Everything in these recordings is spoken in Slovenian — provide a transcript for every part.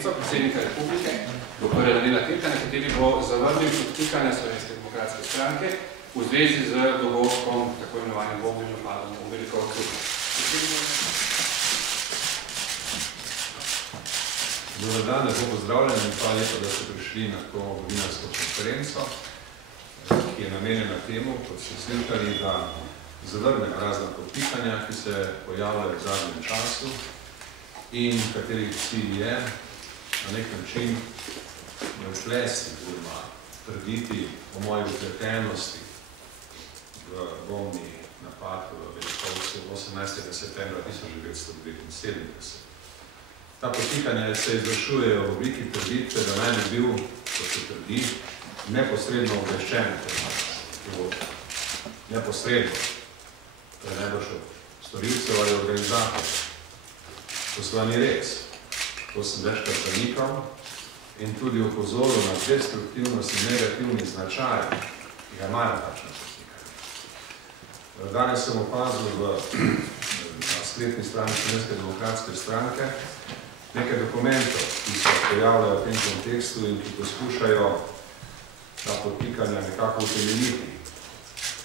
sentenco predsednika republike, dr. Danila Krka, na kateri bo zavrnil podtikanja Slovenske demokratske stranke v zvezi z dogodkom tako imenovanjem bombnim napadom v Velikovcu. Dobar dan, lepo pozdravljeni in hvala lepa, da ste prišli na to novinarsko konferenco, ki je namenjena temu, kot ste slišali, da zavrnem razna podtikanja, ki se pojavljajo v zadnjem času in katerih cilj je na nek način vplesti oziroma trditi o moji vpletenosti v bombni napad v Velikovcu 18. septembra 1979. Ta podtikanja se izvršujejo v obliki trditve, da naj bi bil, kot se trdi, neposredno obveščen. Neposredno. To je najbolj storilcev ali organizator. To sva ni res. To sem večkrat zanikal in tudi opozoril na destruktivnost in negativni značaj, ki ga imajo takšne podtikanja. Danes sem opazil na spletni strani Slovenske demokratske stranke nekaj dokumentov, ki se pojavljajo v tem kontekstu in ki poskušajo ta podtikanja nekako utemeljiti.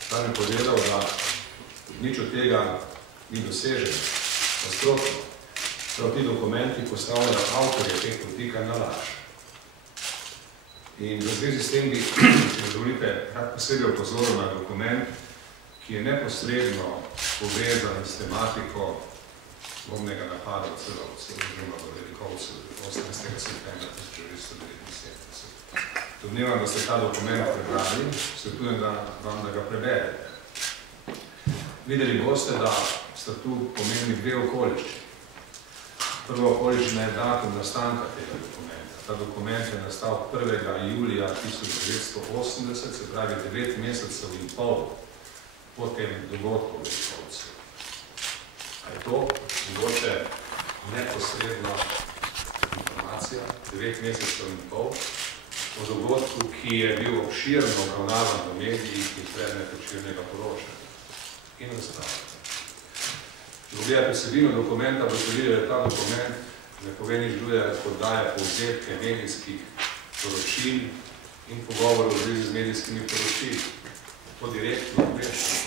Sam je povedal, da nič od tega ni doseženo. Nasprotno, prav ti dokumenti postavljajo avtorje teh podtikanj na laž. In v zvezi s tem bi, če dovolite, posebej opozoril na dokument, ki je neposredno povezan s tematiko bombnega napada v Celovcu, oziroma v Velikovcu 18. septembra 1979. Domnevam, da ste ta dokument prebrali, svetujem vam, da ga preberete. Videli boste, da sta tu pomembni dve okoliščini. Prva okoliščina je datum nastanka tega dokumenta. Ta dokument je nastal 1. julija 1980, se pravi 9 mesecev in pol po tem dogodku v Velikovcu. A je to mogoče neposredna informacija, 9 mesecev in pol, o dogodku, ki je bil obširno obravnavan v medijih in predmet obširnega poročanja. In ostalo. Če pogledate vsebino dokumenta, boste videli, da ta dokument ne pove nič drugega, kot daje povzetke medijskih poročil in pogovorov v zvezi z medijskimi poročili. To direktno obvešča.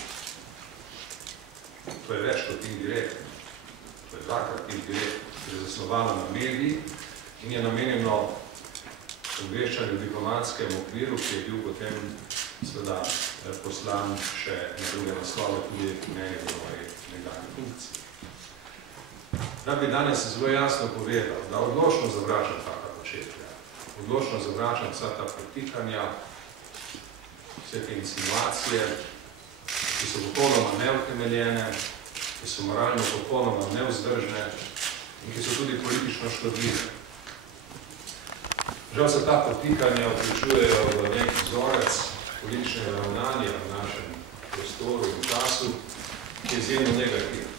To je več kot indirektno. To je dvakrat indirektno. To je zasnovano na mediji in je namenjeno obveščanju v diplomatskem okviru, ki je bil potem seveda poslan še na druge naslove, tudi meni v moji nekdanji funkciji. Da bi danes zelo jasno povedal, da odločno zavračam taka početja. Odločno zavračam vsa ta podtikanja, vse te insinuacije, ki so popolnoma neutemeljene, ki so moralno popolnoma nevzdržne in ki so tudi politično škodljive. Žal se ta podtikanja vključujejo v nek vzorec političnega ravnanja v našem prostoru in času, ki je izjemno negativen.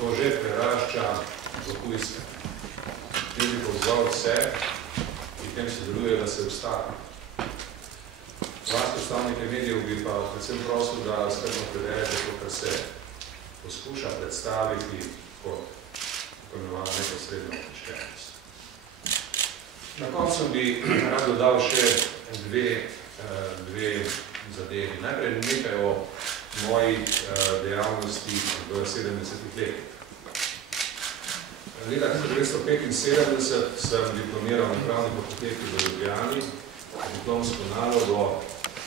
To že prerašča zapujske. Tem bi pozval vse, ki tem sodelujejo, da se ustavi. Vas predstavnike medijev bi pa predvsem prosil, da skrbno preverjate to, kar se poskuša predstaviti kot imenovano neposredno obveščenost. Na koncu bi rad dodal še dve zadevi. Najprej nekaj o mojih dejavnosti v 70-ih letih. Leta 1975 sem diplomiral na pravni fakulteti v Ljubljani, diplomsko nalogo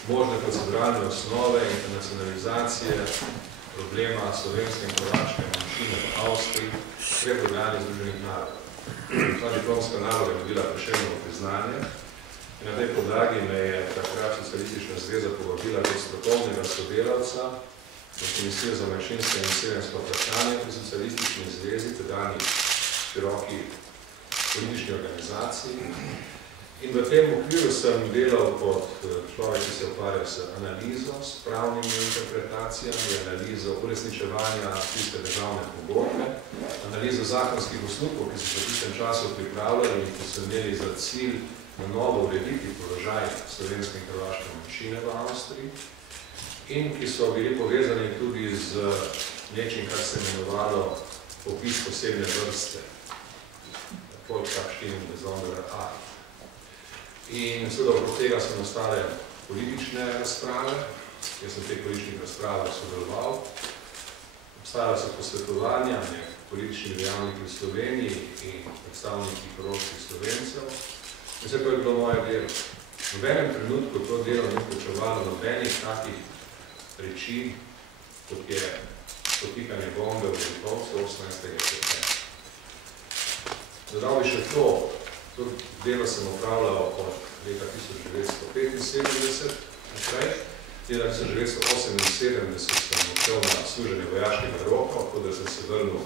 možne proceduralne osnove internacionalizacije problema slovenske in hrvaške manjšine v Avstriji pred organi Združenih narodov. Ta diplomska naloga je dobila Prešernovo priznanje in na tej podlagi me je takrat Socialistična zveza povabila kot strokovnega sodelavca v Komisijo za manjšinske in seljensko vprašanje pri Socialistični zvezi, tedajni široki politični organizaciji. In v tem okviru sem delal kot človek, ki se ukvarja s analizo, s pravnimi interpretacijami, analizo uresničevanja tiste državne pogodbe, analizo zakonskih osnukov, ki so se v tistem času pripravljali in ki so imeli za cilj na novo urediti položaj slovenske in hrvaške manjšine v Avstriji in ki so bili povezani tudi z nečim, kar se imenovalo popis posebne vrste. Folk Archiv besondere Art. In seveda okrog tega so nastale politične razprave, jaz sem v teh političnih razpravah sodeloval. Obstajala so posvetovanja med političnimi dejavniki v Sloveniji in predstavniki koroških Slovencev. In vse to je bilo moje delo. V nobenem trenutku to delo ni vključevalo nobenih takih reči, kot je potikanje bombe v Velikovcu 18. septembra. Dodal bi še to delo sem opravljal od leta 1975 naprej. Leta 1978 sem odšel na služenje vojaškega roka, tako da sem se vrnil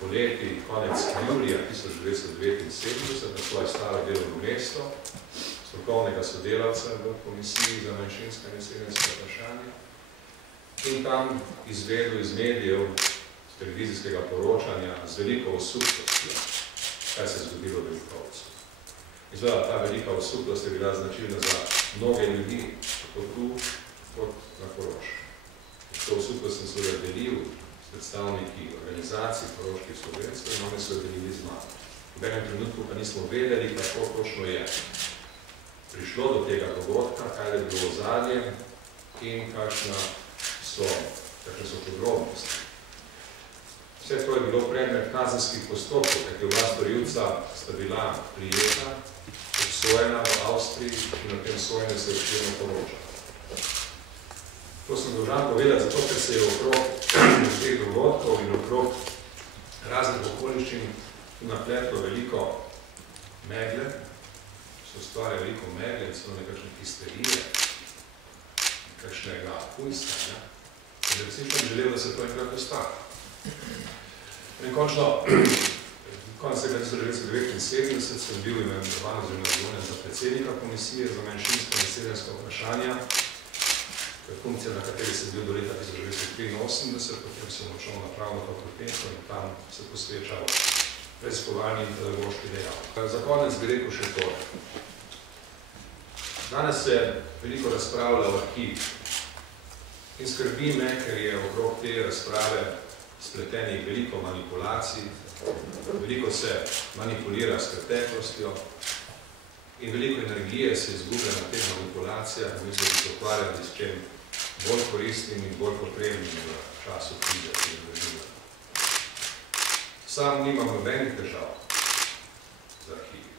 poleti, konec julija 1979 na svoje staro delovno mesto, strokovnega sodelavca v komisiji za manjšinska in naseljenska vprašanja. In tam izvedel iz medijev, z televizijskega poročanja, z veliko osupnostjo, kaj se je zgodilo v Velikovcu. Izgleda, ta velika osupnost je bila značilna za mnoge ljudi, tako tu, kot na Koroškem. To osupnost sem se delil s predstavniki organizacij koroških Slovencev in oni so delili z mano. V enem trenutku pa nismo vedeli, kako točno je prišlo do tega dogodka, kaj je bilo v zadnjem in kakšne so podrobnosti. Vse to je bilo predmet kazenskih postopkov, kajti oba storilca sta bila prijeta, obsojena v Avstriji in na tem sojenju se je obširno poročalo. To sem dolžan povedati, zato ker se je okrog teh dogodkov in okrog raznih okoliščin napletlo veliko megle, se ustvarja veliko megle in so nekakšne histerije, nekakšnega pujstva. In resnično bi želel, da se to enkrat ustavi. In končno, konec 1979 sem bil imenovan oziroma za predsednika komisije za manjšinska in naseljenska vprašanja, funkcija, na kateri sem bil do leta 1983, potem sem odšel na pravno fakulteto in tam se posvečal preiskovalni in pedagoški dejavnosti. Za konec bi rekel še to. Danes se veliko razpravlja o arhivi in skrbi me, ker je okrog te razprave spletenih veliko manipulacij, veliko se manipulira s preteklostjo in veliko energije se izgublja na teh manipulacijah, mislim, da se ukvarjali s čem bolj koristnim in bolj potrebnim v času krize in režima. Sam nimam nobenih težav z arhivi,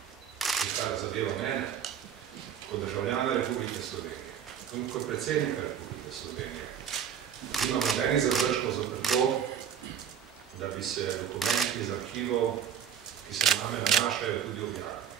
in kar zadeva mene, kot državljana Republike Slovenije, in kot predsednika Republike Slovenije, nimam nobenih zadržkov za to, da bi se dokumenti iz arhivov, ki se name nanašajo, tudi objavili.